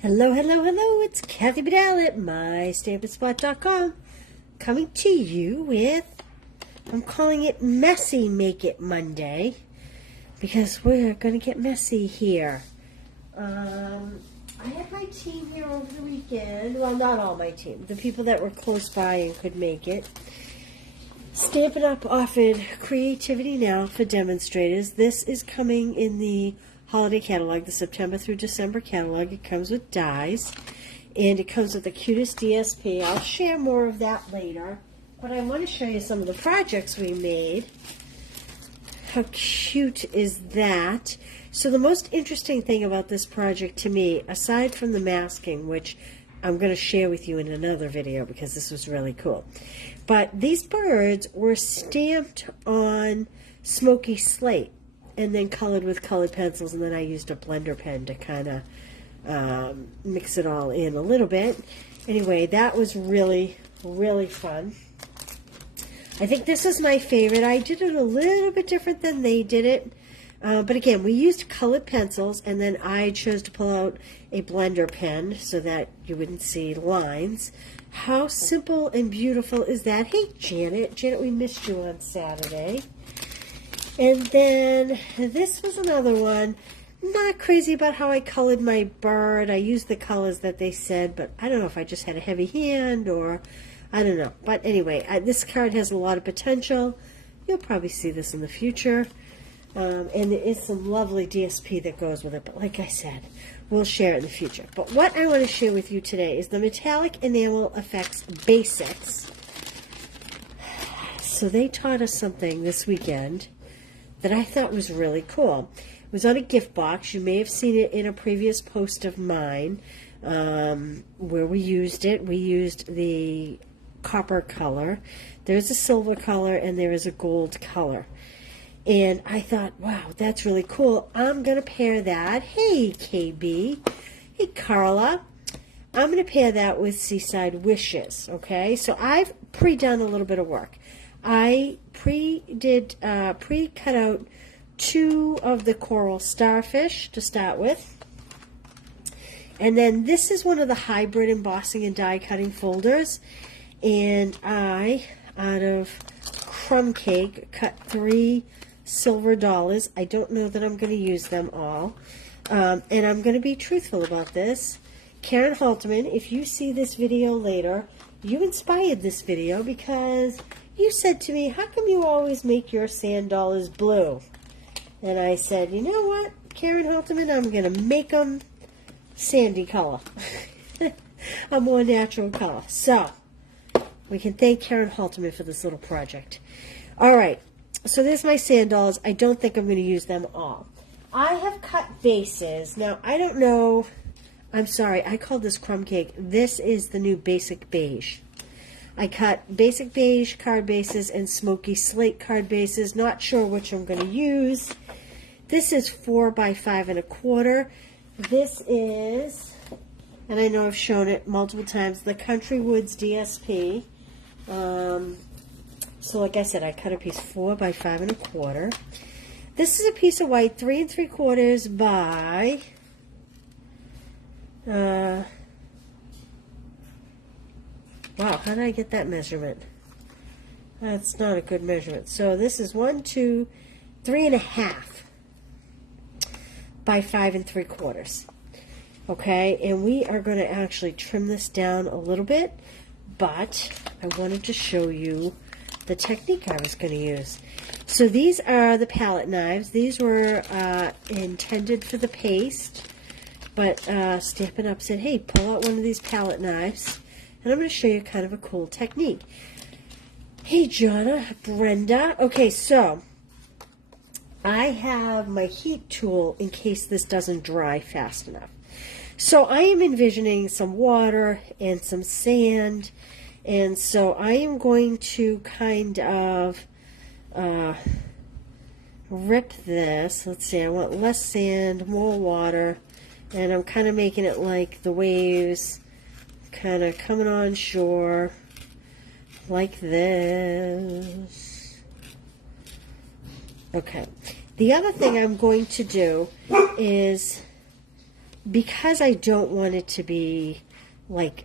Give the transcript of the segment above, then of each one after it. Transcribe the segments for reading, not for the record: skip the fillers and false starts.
Hello, hello, hello, it's Kathy Bedell at MyStampingSpot.com coming to you with, I'm calling it Messy Make It Monday because we're going to get messy here. I had my team here over the weekend, well, not all my team, the people that were close by and could make it. Stampin' Up! Offered Creativity Now for demonstrators. This is coming in the holiday catalog, the September through December catalog. It comes with dies, and it comes with the cutest DSP. I'll share more of that later, but I want to show you some of the projects we made. How cute is that? So the most interesting thing about this project to me, aside from the masking, which I'm going to share with you in another video because this was really cool, but these birds were stamped on smoky slate and then colored with colored pencils, and then I used a blender pen to kind of mix it all in a little bit. Anyway, that was really, really fun. I think this is my favorite. I did it a little bit different than they did it. But again, we used colored pencils, and then I chose to pull out a blender pen so that you wouldn't see lines. How simple and beautiful is that? Hey, Janet. Janet, we missed you on Saturday. And then this was another one. Not crazy about how I colored my bird. I used the colors that they said, but I don't know if I just had a heavy hand or I don't know. But anyway, this card has a lot of potential. You'll probably see this in the future. And there is some lovely DSP that goes with it. But like I said, we'll share it in the future. But what I want to share with you today is the Metallic Enamel Effects Basics. So they taught us something this weekend that I thought was really cool. It was on a gift box. You may have seen it in a previous post of mine where we used it. We used the copper color. There's a silver color and there is a gold color. And I thought, wow, that's really cool. I'm going to pair that. Hey, KB. Hey, Carla. I'm going to pair that with Seaside Wishes, okay? So I've pre-done a little bit of work. I pre-cut out 2 of the coral starfish to start with. And then this is one of the hybrid embossing and die cutting folders. And I, out of crumb cake, cut 3 silver dollars. I don't know that I'm going to use them all. And I'm going to be truthful about this. Karen Halterman, if you see this video later, you inspired this video because you said to me, how come you always make your sand dollars blue? And I said, you know what, Karen Halterman, I'm going to make them sandy color. A more natural color. So, we can thank Karen Halterman for this little project. All right. So there's my sand dollars. I don't think I'm going to use them all. I have cut bases. Now, I don't know. I'm sorry. I called this crumb cake. This is the new basic beige. I cut basic beige card bases and smoky slate card bases. Not sure which I'm going to use. This is 4 by 5 1/4. This is, and I know I've shown it multiple times, the Country Woods DSP. So like I said, I cut a piece 4 by 5 1/4. This is a piece of white 3 3/4 by wow, how did I get that measurement? That's not a good measurement. So this is 1, 2, 3 1/2 by 5 3/4. Okay, and we are going to actually trim this down a little bit, but I wanted to show you the technique I was going to use. So these are the palette knives. These were intended for the paste, but Stampin' Up! Said, hey, pull out one of these palette knives, and I'm going to show you kind of a cool technique. Hey, Jonna, Brenda. Okay, so I have my heat tool in case this doesn't dry fast enough. So I am envisioning some water and some sand. And so I am going to kind of rip this. Let's see, I want less sand, more water, and I'm kind of making it like the waves kind of coming on shore like this. Okay. The other thing I'm going to do is because I don't want it to be like,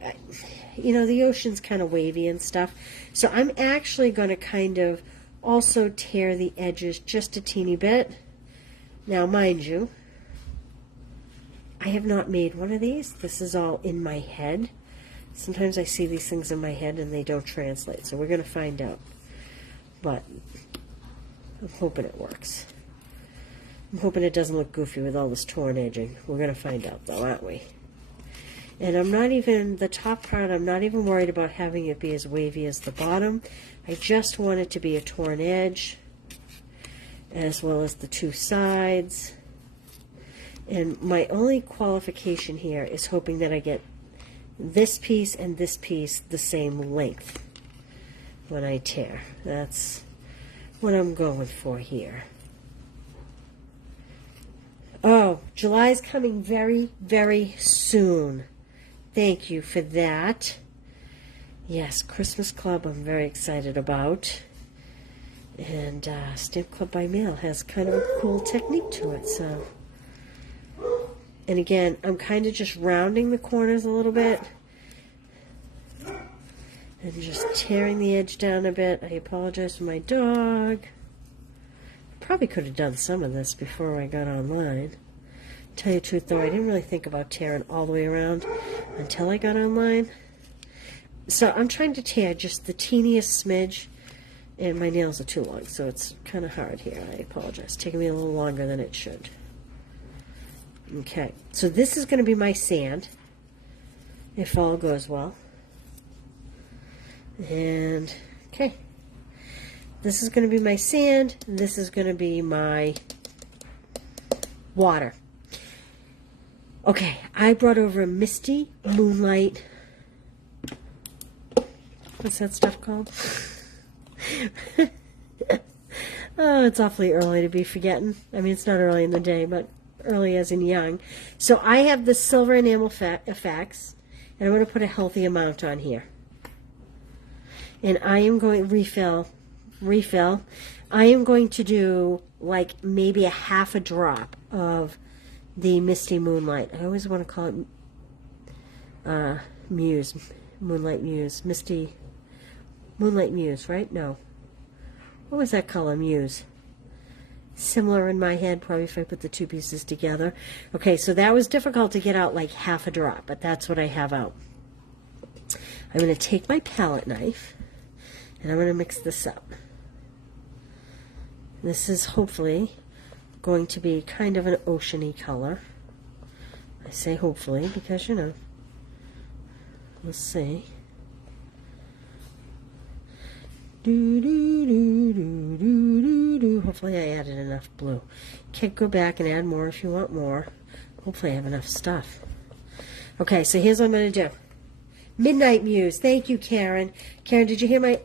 you know, the ocean's kind of wavy and stuff. So I'm actually going to kind of also tear the edges just a teeny bit. Now, mind you, I have not made one of these. This is all in my head. Sometimes I see these things in my head and they don't translate. So we're going to find out. But I'm hoping it works. I'm hoping it doesn't look goofy with all this torn edging. We're going to find out though, aren't we? And I'm not even, the top part, I'm not even worried about having it be as wavy as the bottom. I just want it to be a torn edge, as well as the two sides. And my only qualification here is hoping that I get this piece and this piece the same length when I tear. That's what I'm going for here. Oh, July's coming very, very soon. Thank you for that. Yes, Christmas Club I'm very excited about. And Stamp Club by Mail has kind of a cool technique to it. So, and again, I'm kind of just rounding the corners a little bit. And just tearing the edge down a bit. I apologize for my dog. Probably could have done some of this before I got online. Tell you the truth though, I didn't really think about tearing all the way around until I got online. So I'm trying to tear just the teeniest smidge, and my nails are too long, so it's kind of hard here. I apologize. It's taking me a little longer than it should. Okay, so this is going to be my sand, if all goes well. And, okay. This is going to be my sand, and this is going to be my water. Okay, I brought over a Misty Moonlight. What's that stuff called? Oh, it's awfully early to be forgetting. I mean, it's not early in the day, but early as in young. So I have the Silver Enamel Effects, and I'm going to put a healthy amount on here. And I am going refill. I am going to do like maybe a half a drop of the Misty Moonlight. I always want to call it Muse, Moonlight Muse, Misty Moonlight Muse, right? No. What was that color? Muse. Similar in my head, probably if I put the two pieces together. Okay, so that was difficult to get out like half a drop, but that's what I have out. I'm going to take my palette knife and I'm going to mix this up. This is hopefully going to be kind of an oceany color. I say hopefully because, you know, let's see. Hopefully I added enough blue. You can go back and add more if you want more. Hopefully I have enough stuff. Okay, so here's what I'm going to do. Midnight Muse. Thank you, Karen. Karen, did you hear my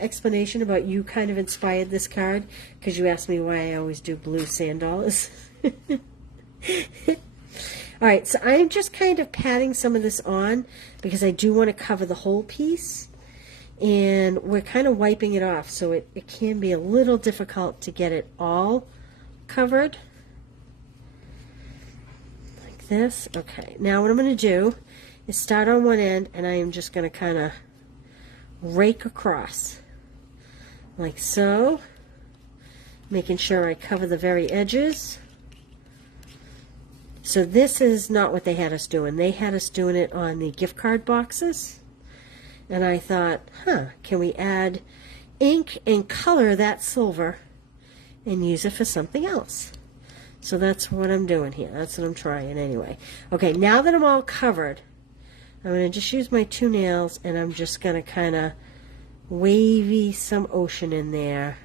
explanation about you kind of inspired this card? Because you asked me why I always do blue sand dollars. All right, so I'm just kind of patting some of this on because I do want to cover the whole piece. And we're kind of wiping it off, so it can be a little difficult to get it all covered. Like this. Okay, now what I'm going to do is start on one end, and I am just going to kind of rake across. Like so. Making sure I cover the very edges. So this is not what they had us doing. They had us doing it on the gift card boxes. And I thought, can we add ink and color that silver and use it for something else? So that's what I'm doing here. That's what I'm trying anyway. Okay, now that I'm all covered, I'm going to just use my two nails and I'm just going to kind of wavy some ocean in there.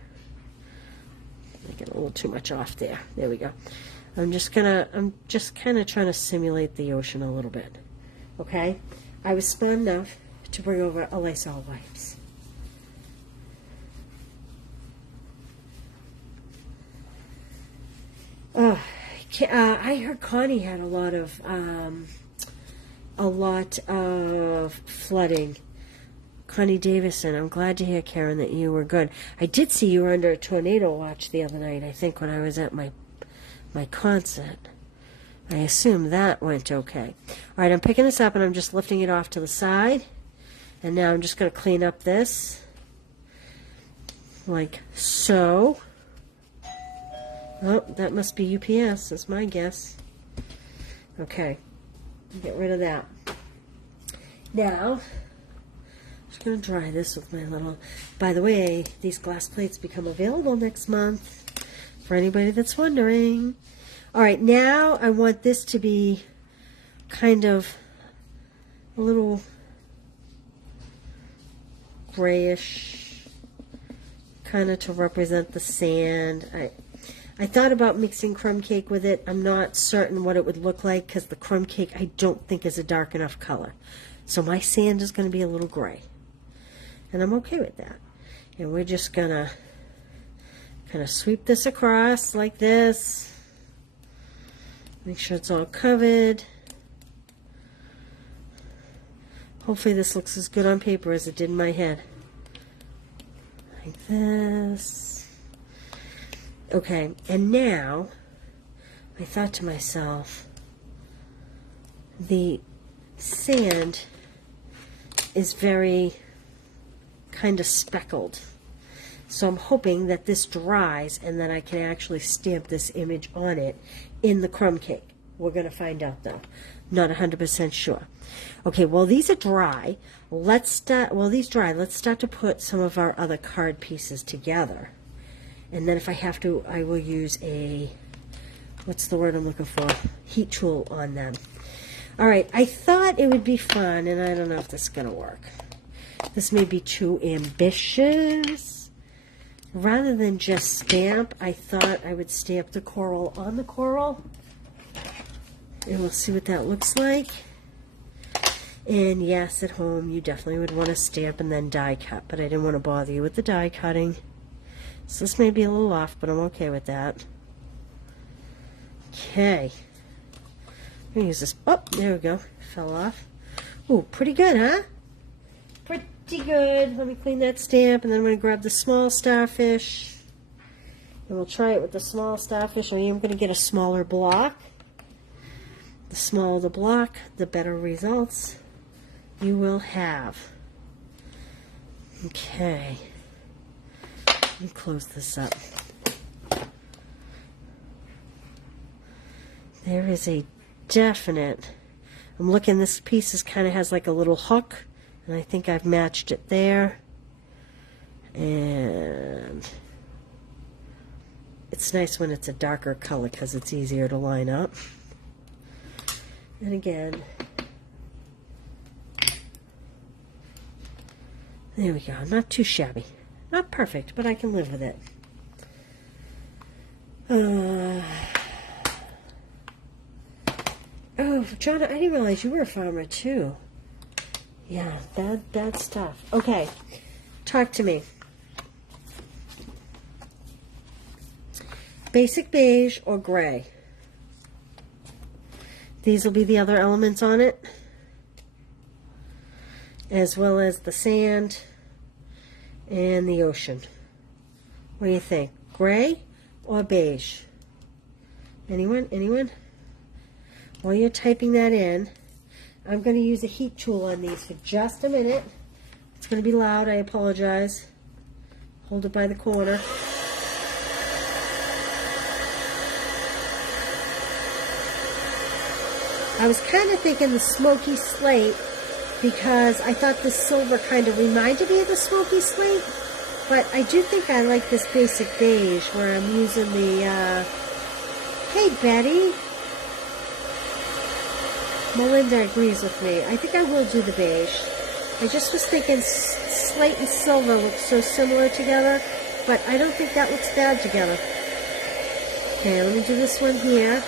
I get a little too much off there. There we go. I'm just kind of trying to simulate the ocean a little bit. Okay? I was smart enough to bring over a Lysol wipes. Oh, I heard Connie had a lot of flooding. Connie Davison, I'm glad to hear, Karen, that you were good. I did see you were under a tornado watch the other night, I think, when I was at my concert. I assume that went okay. All right, I'm picking this up and I'm just lifting it off to the side. And now I'm just going to clean up this like so. Oh, that must be UPS, is my guess. Okay, get rid of that. Now, I'm just going to dry this with my little... By the way, these glass plates become available next month for anybody that's wondering. All right, now I want this to be kind of a little grayish, kind of to represent the sand. I thought about mixing crumb cake with it. I'm not certain what it would look like because the crumb cake I don't think is a dark enough color. So my sand is going to be a little gray. And I'm okay with that. And we're just going to kind of sweep this across like this. Make sure it's all covered. Hopefully this looks as good on paper as it did in my head. Like this. Okay, and now I thought to myself, the sand is very kind of speckled. So I'm hoping that this dries and that I can actually stamp this image on it in the crumb cake. We're going to find out though. Not 100% sure. Okay, while these are dry, let's start to put some of our other card pieces together. And then if I have to, I will use a, what's the word I'm looking for? Heat tool on them. All right, I thought it would be fun, and I don't know if this is going to work. This may be too ambitious. Rather than just stamp, I thought I would stamp the coral on the coral. And we'll see what that looks like. And yes, at home, you definitely would want to stamp and then die cut, but I didn't want to bother you with the die cutting. So this may be a little off, but I'm okay with that. Okay. I'm going to use this. Oh, there we go. Fell off. Ooh, pretty good, huh? Pretty good. Let me clean that stamp, and then I'm going to grab the small starfish. And we'll try it with the small starfish. I am going to get a smaller block. The smaller the block, the better results you will have. Okay. Let me close this up. There is a definite, I'm looking, this piece is kind of has like a little hook, and I think I've matched it there. And it's nice when it's a darker color because it's easier to line up. And again, there we go, not too shabby. Not perfect, but I can live with it. Oh, John, I didn't realize you were a farmer too. Yeah, that's tough. Okay, talk to me. Basic beige or gray? These will be the other elements on it, as well as the sand and the ocean. What do you think? Gray or beige? Anyone? Anyone? While you're typing that in, I'm going to use a heat tool on these for just a minute. It's going to be loud, I apologize. Hold it by the corner. I was kind of thinking the smoky slate because I thought the silver kind of reminded me of the smoky slate, but I do think I like this basic beige where I'm using the, hey Betty, Melinda agrees with me. I think I will do the beige. I just was thinking slate and silver look so similar together, but I don't think that looks bad together. Okay, let me do this one here.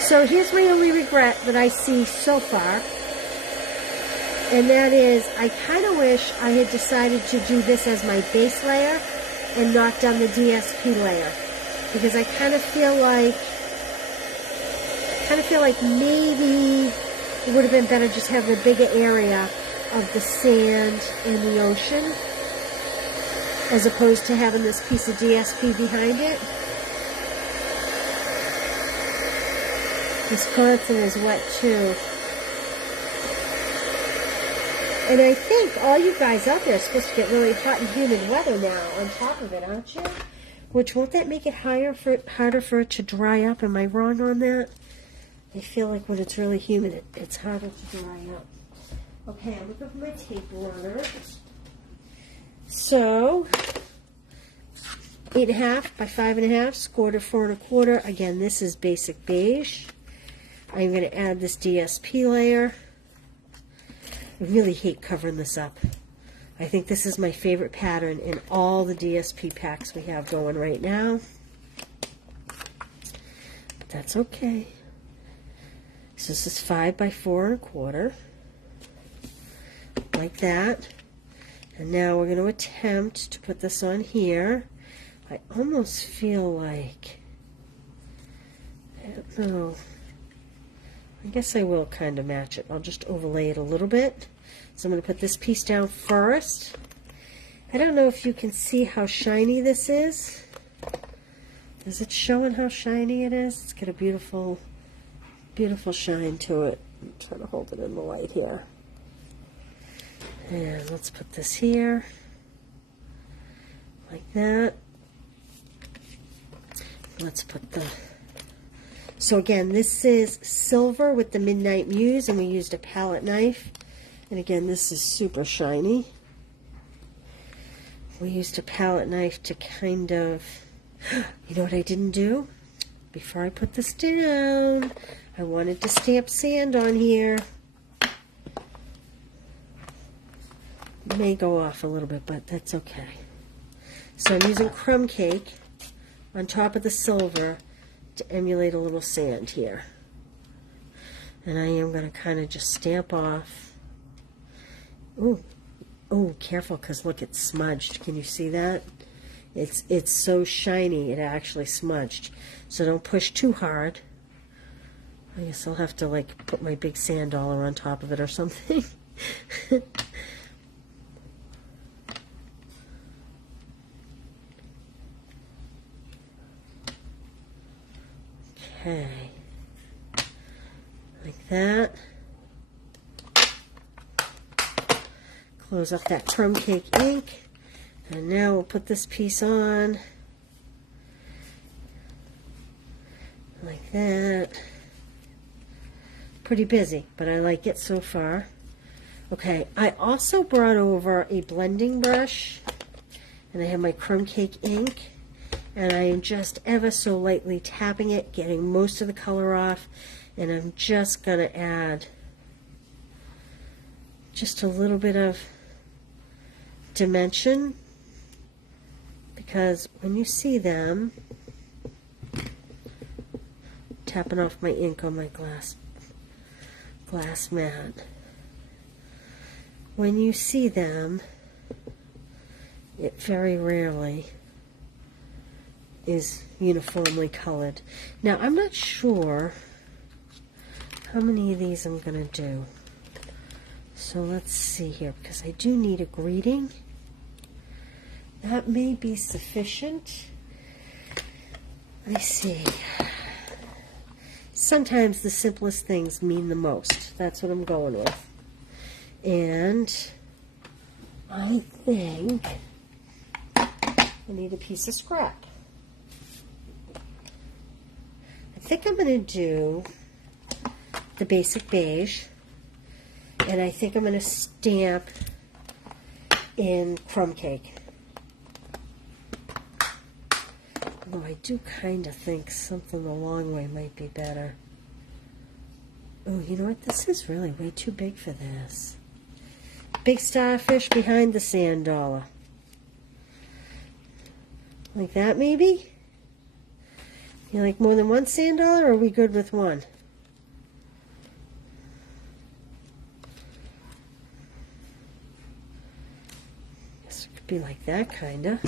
So here's my only regret that I see so far, and that is I kind of wish I had decided to do this as my base layer and not done the DSP layer, because I kind of feel like maybe it would have been better just having a bigger area of the sand and the ocean as opposed to having this piece of DSP behind it. Wisconsin is wet too. And I think all you guys out there are supposed to get really hot and humid weather now on top of it, aren't you? Which, won't that make it harder for it to dry up? Am I wrong on that? I feel like when it's really humid, it's harder to dry up. Okay, I'm looking for my tape runner. So, 8.5 by 5.5, scored to 4.25. Again, this is basic beige. I'm going to add this DSP layer. I really hate covering this up. I think this is my favorite pattern in all the DSP packs we have going right now. But that's okay. So this is 5 by 4.25. Like that. And now we're going to attempt to put this on here. I almost feel like, I don't know, I guess I will kind of match it. I'll just overlay it a little bit. So I'm going to put this piece down first. I don't know if you can see how shiny this is. Is it showing how shiny it is? It's got a beautiful, beautiful shine to it. I'm trying to hold it in the light here. And let's put this here, like that. Let's put the, so again, this is silver with the Midnight Muse, and we used a palette knife. And again, this is super shiny. We used a palette knife to kind of, you know what I didn't do? Before I put this down, I wanted to stamp sand on here. It may go off a little bit, but that's okay. So I'm using crumb cake on top of the silver to emulate a little sand here. And I am going to kind of just stamp off. Ooh, oh, careful, because look, it's smudged. Can you see that? It's so shiny, it actually smudged. So don't push too hard. I guess I'll have to like put my big sand dollar on top of it or something. Okay, like that. Close off that crumb cake ink, and now we'll put this piece on, like that. Pretty busy, but I like it so far. Okay, I also brought over a blending brush, and I have my crumb cake ink. And I am just ever so lightly tapping it, getting most of the color off, and I'm just going to add just a little bit of dimension, because when you see them, tapping off my ink on my glass mat, when you see them, it very rarely is uniformly colored. Now, I'm not sure how many of these I'm going to do. So let's see here, because I do need a greeting. That may be sufficient. I see. Sometimes the simplest things mean the most. That's what I'm going with. And I think I need a piece of scrap. I think I'm going to do the basic beige, and I think I'm going to stamp in crumb cake. Although I do kind of think something the long way might be better. Oh, you know what? This is really way too big for this. Big starfish behind the sand dollar. Like that, maybe? You like more than one sand dollar, or are we good with one? Guess it could be like that, kind of.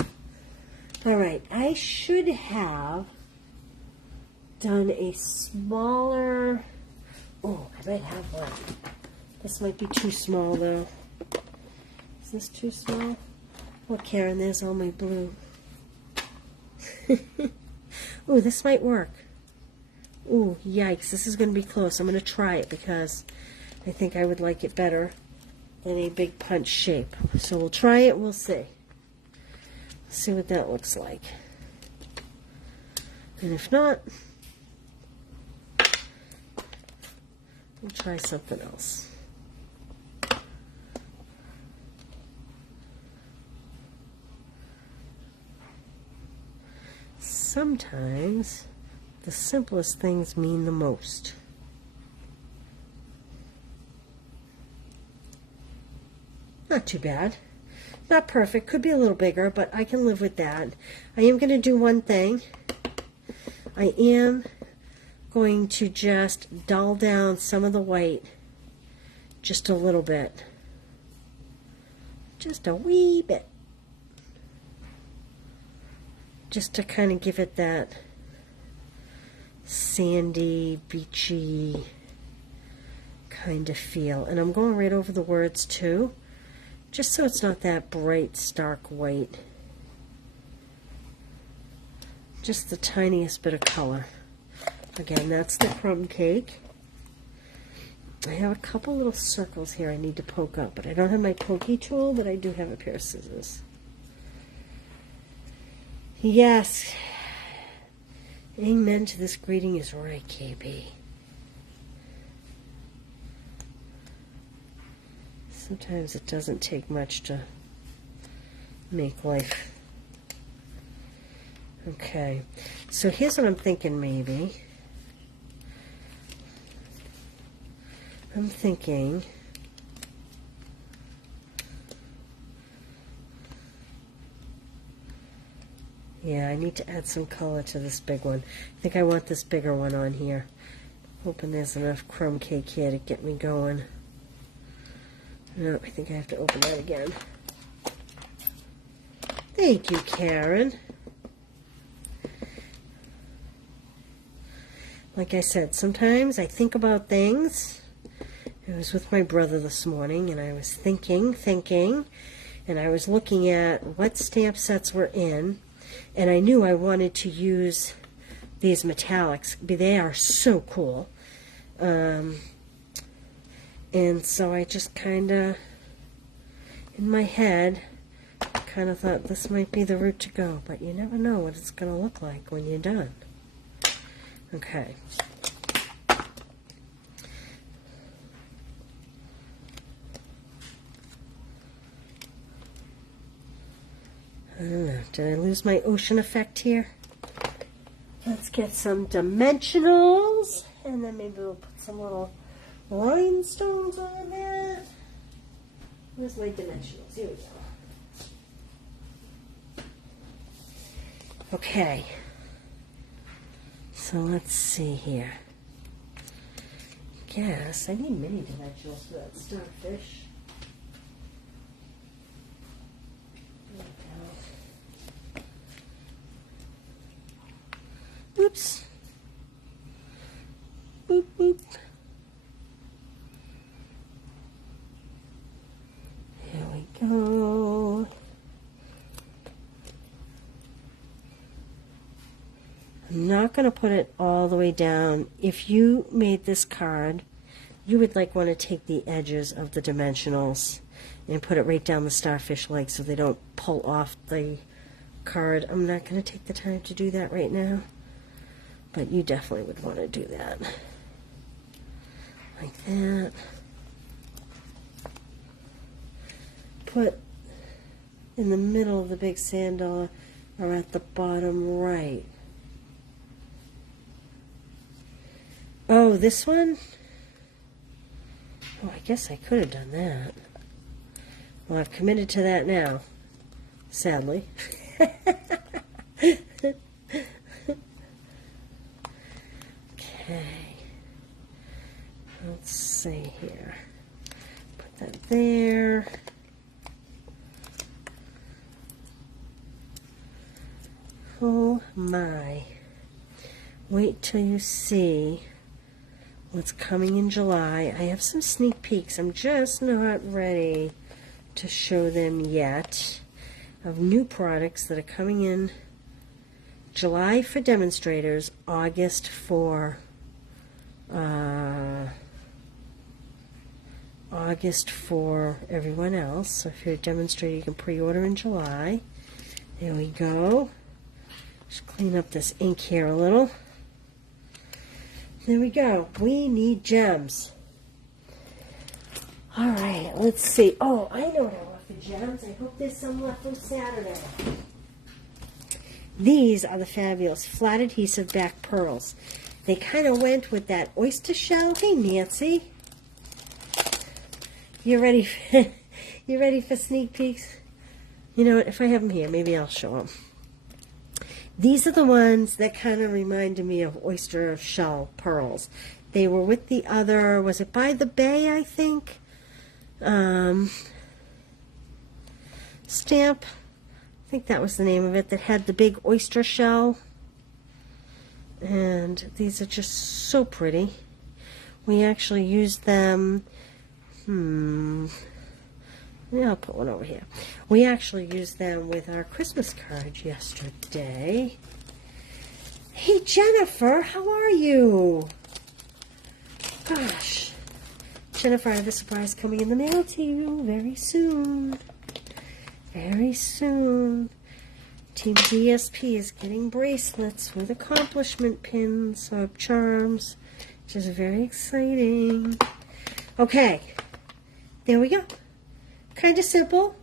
Alright, I should have done a smaller... Oh, I might have one. This might be too small, though. Is this too small? Oh, Karen, there's all my blue. Oh, this might work. Ooh, yikes, this is going to be close. I'm going to try it because I think I would like it better than a big punch shape. So we'll try it, we'll see. See what that looks like. And if not, we'll try something else. Sometimes the simplest things mean the most. Not too bad. Not perfect. Could be a little bigger, but I can live with that. I am going to do one thing. I am going to just dull down some of the white just a little bit. Just a wee bit. Just to kind of give it that sandy, beachy kind of feel. And I'm going right over the words too, just so it's not that bright, stark white. Just the tiniest bit of color. Again, that's the crumb cake. I have a couple little circles here I need to poke up, but I don't have my pokey tool, but I do have a pair of scissors. Yes. Amen to this greeting is right, KB. Sometimes it doesn't take much to make life. Okay, so here's what I'm thinking maybe. I'm thinking yeah, I need to add some color to this big one. I think I want this bigger one on here. Hoping there's enough crumb cake here to get me going. No, I think I have to open that again. Thank you, Karen. Like I said, sometimes I think about things. I was with my brother this morning, and I was thinking, and I was looking at what stamp sets were in, and I knew I wanted to use these metallics. They are so cool. And so I just kind of, in my head, kind of thought this might be the route to go, but you never know what it's going to look like when you're done. Okay. I don't know, did I lose my ocean effect here? Let's get some dimensionals, and then maybe we'll put some little rhinestones on that. Where's my dimensionals? Here we go. Okay. So let's see here. Guess I need mini dimensionals for that starfish. Oops. Boop, boop. Here we go. I'm not going to put it all the way down. If you made this card, you would want to take the edges of the dimensionals and put it right down the starfish leg so they don't pull off the card. I'm not going to take the time to do that right now, but you definitely would want to do that. Like that. Put in the middle of the big sand dollar or at the bottom right. Oh, this one? Oh, I guess I could have done that. Well, I've committed to that now, sadly. Okay. Let's see here. Put that there. Oh my. Wait till you see what's coming in July. I have some sneak peeks. I'm just not ready to show them yet of new products that are coming in July for demonstrators, August for August for everyone else. So if you're a demonstrator, you can pre-order in July. There we go. Just clean up this ink here a little. There we go. We need gems. All right, let's see. Oh, I know what I want for gems. I hope there's some left from Saturday. These are the fabulous flat adhesive back pearls. They kind of went with that oyster shell. Hey, Nancy. You ready? You ready for sneak peeks? You know what? If I have them here, maybe I'll show them. These are the ones that kind of reminded me of oyster shell pearls. They were with the other, was it By the Bay, I think? Stamp. I think that was the name of it, that had the big oyster shell. And these are just so pretty. We actually used them, yeah, I'll put one over here. We actually used them with our Christmas cards yesterday. Hey, Jennifer, how are you? Gosh. Jennifer, I have a surprise coming in the mail to you very soon. Very soon. Team DSP is getting bracelets with accomplishment pins or charms, which is very exciting. Okay, there we go. Kind of simple.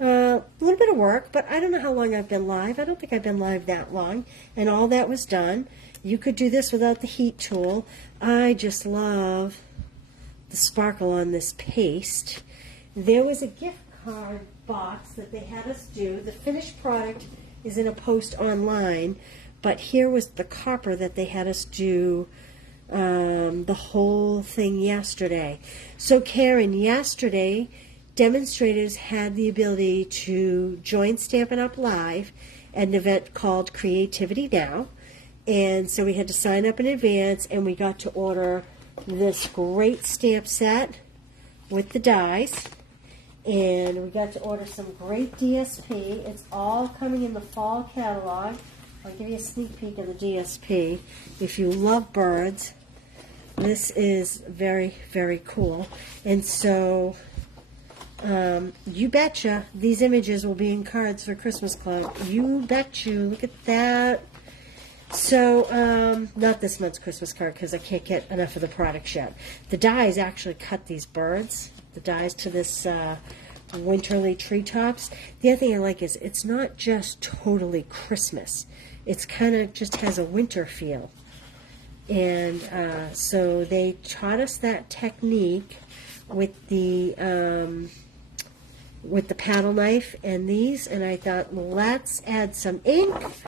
A little bit of work, but I don't know how long I've been live. I don't think I've been live that long, and all that was done. You could do this without the heat tool. I just love the sparkle on this paste. There was a gift card box that they had us do. The finished product is in a post online, but here was the copper that they had us do the whole thing yesterday. So Karen, yesterday demonstrators had the ability to join Stampin' Up! Live at an event called Creativity Now, and so we had to sign up in advance, and we got to order this great stamp set with the dies. And we got to order some great DSP. It's all coming in the fall catalog. I'll give you a sneak peek of the DSP. If you love birds, this is very, very cool. And so, you betcha, these images will be in cards for Christmas Club. You bet you. Look at that. So, not this month's Christmas card because I can't get enough of the products yet. The dies actually cut these birds. The dies to this winterly treetops. The other thing I like is it's not just totally Christmas. It's kind of just has a winter feel. And so they taught us that technique with the paddle knife and these, and I thought, let's add some ink